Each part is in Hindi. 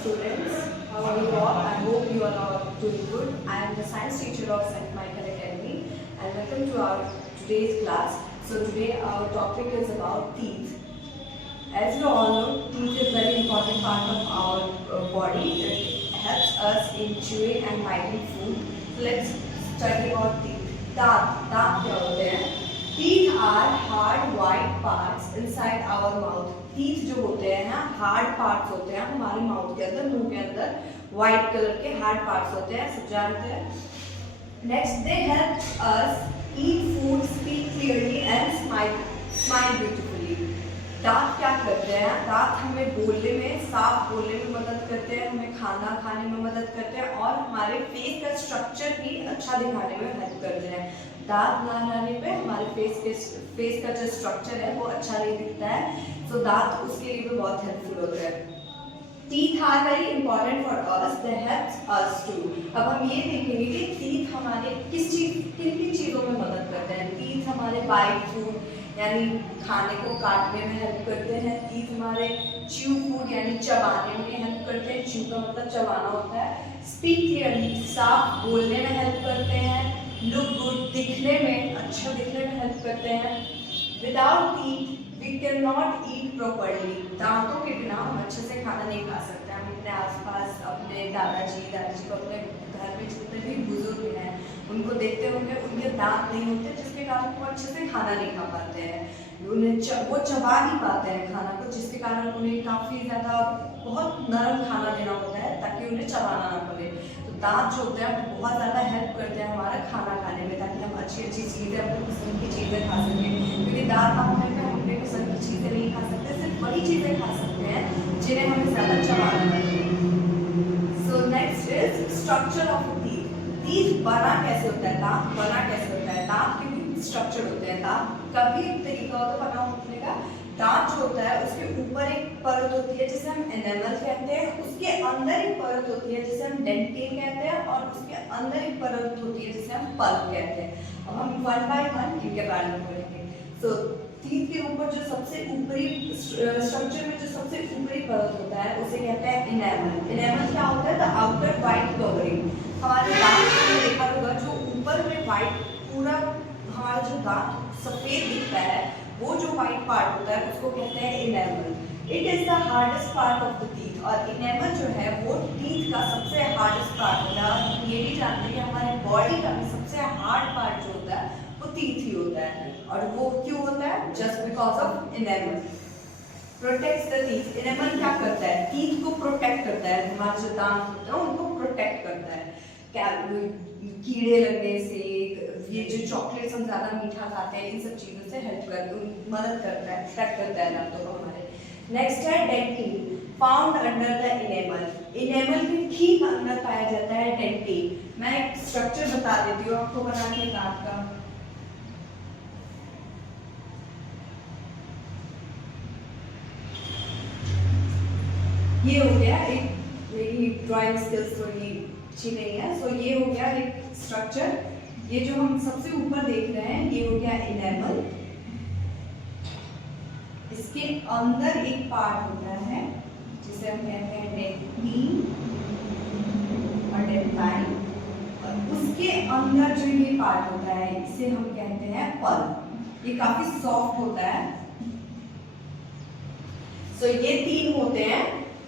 students. How are you all? I hope you are all doing good. I am the science teacher of St. Michael Academy and welcome to our today's class. So today our topic is about teeth. As you all know, teeth is very important part of our body. It helps us in chewing and biting food. So let's study about teeth. दांत क्या होते हैं? Teeth are hard white parts inside our mouth. Teeth जो होते हैं ना hard parts होते हैं हमारे माउथ के अंदर, मुंह के अंदर white color के hard parts होते हैं, सब जानते हैं. Next, they help us eat food, speak clearly and smile beautifully. दांत क्या करते हैं? दांत हमें बोलने में, साफ बोलने में मदद करते हैं, हमें खाना खाने में मदद करते हैं और हमारे फेस का स्ट्रक्चर भी अच्छा दिखाने में हेल्प करते हैं. दांत ना रहने पे हमारे फेस का जो स्ट्रक्चर है वो अच्छा नहीं दिखता है. तो दांत उसके लिए भी बहुत हेल्पफुल होता है. Teeth are very important for us. They help us too. अब हम ये देखेंगे कि teeth हमारे किन चीज़ों में मदद करते हैं. teeth हमारे bite food यानी खाने को काटने में हेल्प करते हैं. teeth हमारे chew food यानी चबाने में हेल्प करते हैं. chew का मतलब चबाना होता है. speak clearly साफ बोलने में हेल्प करते हैं. look good दिखने में, अच्छा दिखने में हेल्प करते हैं. without teeth we cannot eat properly. दांतों के बिना हम अच्छे से खाना नहीं खा सकते. हम अपने आसपास अपने दादाजी को अपने घर में जितने भी बुजुर्ग हैं उनको देखते होंगे, उनके दांत नहीं होते जिसके कारण वो अच्छे से खाना नहीं खा पाते हैं. वो चबा नहीं पाते हैं खाना को, जिसके कारण उन्हें काफ़ी ज़्यादा बहुत नरम खाना देना होता है ताकि उन्हें चबाना ना पड़े. तो दांत जो होते हैं वो बहुत ज़्यादा हेल्प करते हैं हमारा खाना खाने में, ताकि हम अच्छी चीज़ें अपनी पसंद की चीज़ें खा सकें. क्योंकि दांत ना होने पर हम अपनी पसंद की चीज़ें नहीं खा सकते, सिर्फ वही चीज़ें खा सकते हैं जिन्हें हमें ज़्यादा चबाना पड़े. So next is structure of teeth. Teeth बना कैसे होता है? दांत बना कैसे होता है? दांत के भी स्ट्रक्चर होते हैं. दांत का भी एक तरीका होता है बना होने का. दांत जो होता है उसके ऊपर एक परत होती है जिसे हम एनेमल कहते हैं. उसके अंदर एक परत होती है जिसे हम डेंटिन कहते हैं और उसके अंदर एक परत होती है जिसे हम पल्प कहते हैं. अब हम वन बाय वन इनके बारे में पढ़ेंगे. सो टीथ के ऊपर जो सबसे ऊपरी स्ट्रक्चर में जो सबसे ऊपरी परत होता है उसे कहते हैं इनेमल. इनेमल क्या होता है? The outer white covering. हमारे दांत में देखा होगा जो ऊपर में वाइट पूरा हमारा जो दांत सफेद दिखता है वो जो वाइट पार्ट होता है उसको कहते हैं enamel. It is the hardest part of the teeth. और इनेमल जो है वो टीथ का सबसे हार्डेस्ट पार्ट होता है. और हम ये भी जानते हैं कि हमारे बॉडी का भी सबसे हार्ड पार्ट जो होता है वो टीथ ही होता है. और वो क्यों होता है? Just because of enamel. Protects the teeth. Enamel क्या करता है? टीथ को प्रोटेक्ट करता है. हमारे जो दांत होते हैं उनको प्रोटेक्ट करता है कीड़े लगने से. ये जो चॉकलेट्स हम ज़्यादा मीठा खाते हैं इन सब चीज़ों से मदद करता है, प्रोटेक्ट करता है दांतों को हमारे. नेक्स्ट है dentine. Found under the enamel. Enamel के ठीक अंदर पाया जाता है डेंटिन. मैं एक स्ट्रक्चर बता देती हूँ आपको बना के दांत का. ये हो गया एक, मेरी ड्राइंग स्किल्स थोड़ी अच्छी नहीं है. सो ये हो गया एक स्ट्रक्चर. ये जो हम सबसे ऊपर देख रहे हैं ये हो गया इनेमल. इसके अंदर एक पार्ट होता है जिसे हम कहते हैं डेंटिन और डेंटाइन. और उसके अंदर जो ये पार्ट होता है इसे हम कहते हैं पल्प. ये काफी सॉफ्ट होता है. सो ये तीन होते हैं,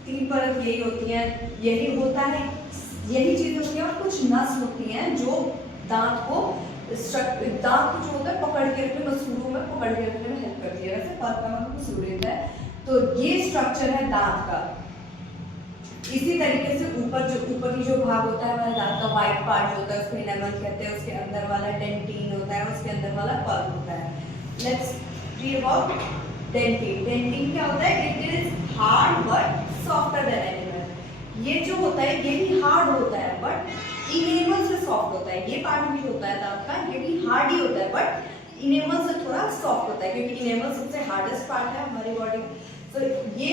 तीन परत यही होती है, यही होता है, यही चीजें होती हैं. और कुछ नस होती हैं जो दांत को जो होता है पकड़ के रखने, मसूड़ों में पकड़ के रखने में हेल्प करती है. वैसे पल्प का मतलब मसूड़ होता है. तो ये स्ट्रक्चर है दांत का. इसी तरीके से ऊपरी जो भाग होता है हमारे दांत का वाइट पार्ट होता है उसको इनेमल कहते हैं. उसके अंदर वाला डेंटिन होता है, उसके अंदर वाला पल्प होता है. Let's read about dentine. Dentine क्या होता है? It is hard but softer than enamel. ये जो होता है ये भी हार्ड होता है बट इनेमल से सॉफ्ट होता है. ये पार्ट भी होता है दांत का, ये भी हार्ड ही होता है बट इनेमल से थोड़ा सॉफ्ट होता है क्योंकि इनेमल सबसे हार्डेस्ट पार्ट है हमारी बॉडी में. तो ये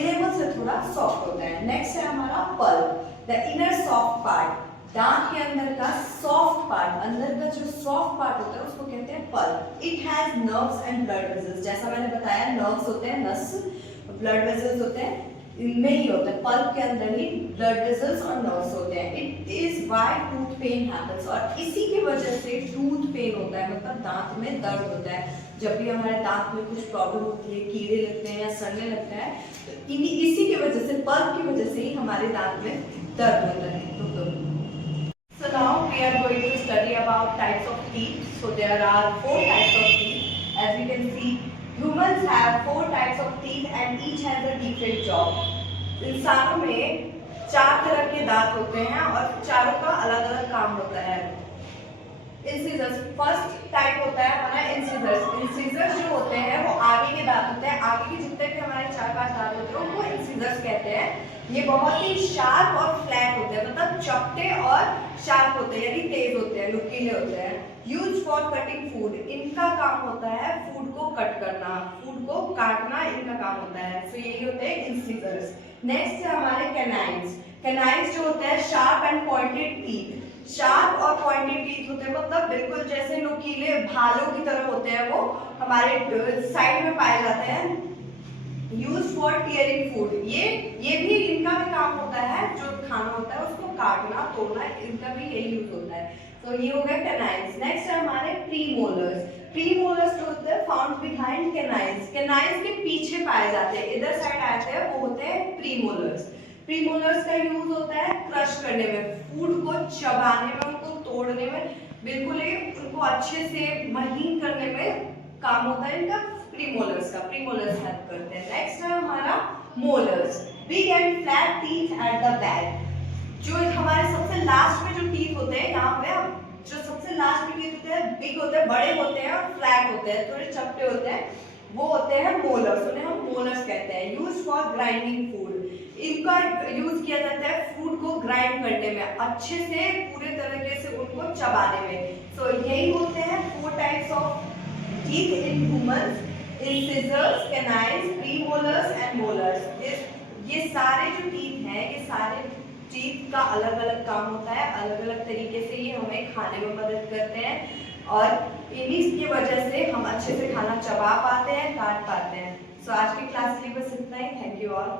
इनेमल से थोड़ा सॉफ्ट होता है. नेक्स्ट है हमारा pulp. The inner soft part. दांत के अंदर का सॉफ्ट पार्ट, अंदर का जो सॉफ्ट पार्ट होता है उसको कहते हैं pulp. It has nerves and blood vessels. जैसा मैंने बताया नर्व्स होते हैं, नस, ब्लड वेसल्स होते हैं. इनमें ही होता है, पल्प के अंदर ही ब्लड वेसल्स और नर्व्स होते हैं। It is why tooth pain happens, और इसी की वजह से टूथ पेन होता है, मतलब दांत में दर्द होता है। जब भी हमारे दांत में कुछ प्रॉब्लम होती है, कीड़े लगते हैं या सड़ने लगता है, तो इसी की वजह से, पल्प की वजह से ही हमारे दांत में दर्द होता है। So now we are going to study about types of teeth. So there are 4 types of teeth. As we can see, humans have 4 types of teeth and each has a different job. इंसानों में 4 तरह के दांत होते हैं और चारों का अलग अलग काम होता है। इंसिजर्स, फर्स्ट टाइप होता है हमारा इंसिजर्स। इंसिजर्स जो होते हैं वो आगे के दांत होते हैं, आगे के जितने भी हमारे 4-5 दांत होते हैं उनको इंसिजर्स कहते हैं। ये बहुत ही शार्प और फ्लैट होते हैं, मतलब चपटे और शार्प होते हैं, यानी तेज होते हैं, नुकीले होते हैं। यूज फॉर कटिंग फूड, इनका काम होता है फूड को कट करना, फूड को काटना इनका काम होता है। सो यही होते हैं इंसिजर्स। नेक्स्ट है हमारे कैनाइन्स। कैनाइन्स जो होते हैं sharp and pointed teeth. Sharp और पॉइंटेड टीथ होते हैं, मतलब बिल्कुल जैसे नुकीले भालों की तरह होते हैं, वो हमारे साइड में पाए जाते हैं। यूज फॉर टीयरिंग फूड, ये भी इनका भी काम होता है, जो खाना होता है उसको काटना तोड़ना, इनका भी यही यूज होता है। तो ये हो गया कैनाइन्स। नेक्स्ट है हमारे प्रीमोलर्स। प्रीमोलर्स जो होते हैं फाउंड बिहाइंड कैनाइन्स, कैनाइन्स के पीछे पाए जाते हैं, इधर साइड आते हैं, वो होते हैं प्रीमोलर्स। प्रीमोलर्स का यूज होता है क्रश करने में, फूड को चबाने में, उनको तोड़ने में, बिल्कुल ही उनको अच्छे से महीन करने में काम होता है इनका प्रीमोलर्स का। प्रीमोलर्स हेल्प करते हैं। नेक्स्ट है हमारा molars. Big and flat teeth at the back, जो हमारे सबसे लास्ट में जो टीथ होते हैं, यहाँ पे जो सबसे लास्ट में टीथ होते हैं, बिग होते हैं, बड़े होते हैं और फ्लैट होते हैं, थोड़े चपटे होते हैं, वो होते हैं मोलर्स, उन्हें हम मोलर्स कहते हैं। यूज फॉर ग्राइंडिंग फूड, इनका यूज किया जाता है फूड को ग्राइंड करने में, अच्छे से पूरे तरीके से उनको चबाने में। सो यही होते हैं 4 types of teeth in humans: incisors, canines, premolars and molars. ये सारे जो टीथ हैं, ये सारे टीथ का अलग अलग काम होता है, अलग अलग तरीके से ये हमें खाने में मदद करते हैं और इन्हीं की वजह से हम अच्छे से खाना चबा पाते हैं, काट पाते हैं। सो आज की क्लास के लिए बस इतना ही। Thank you all.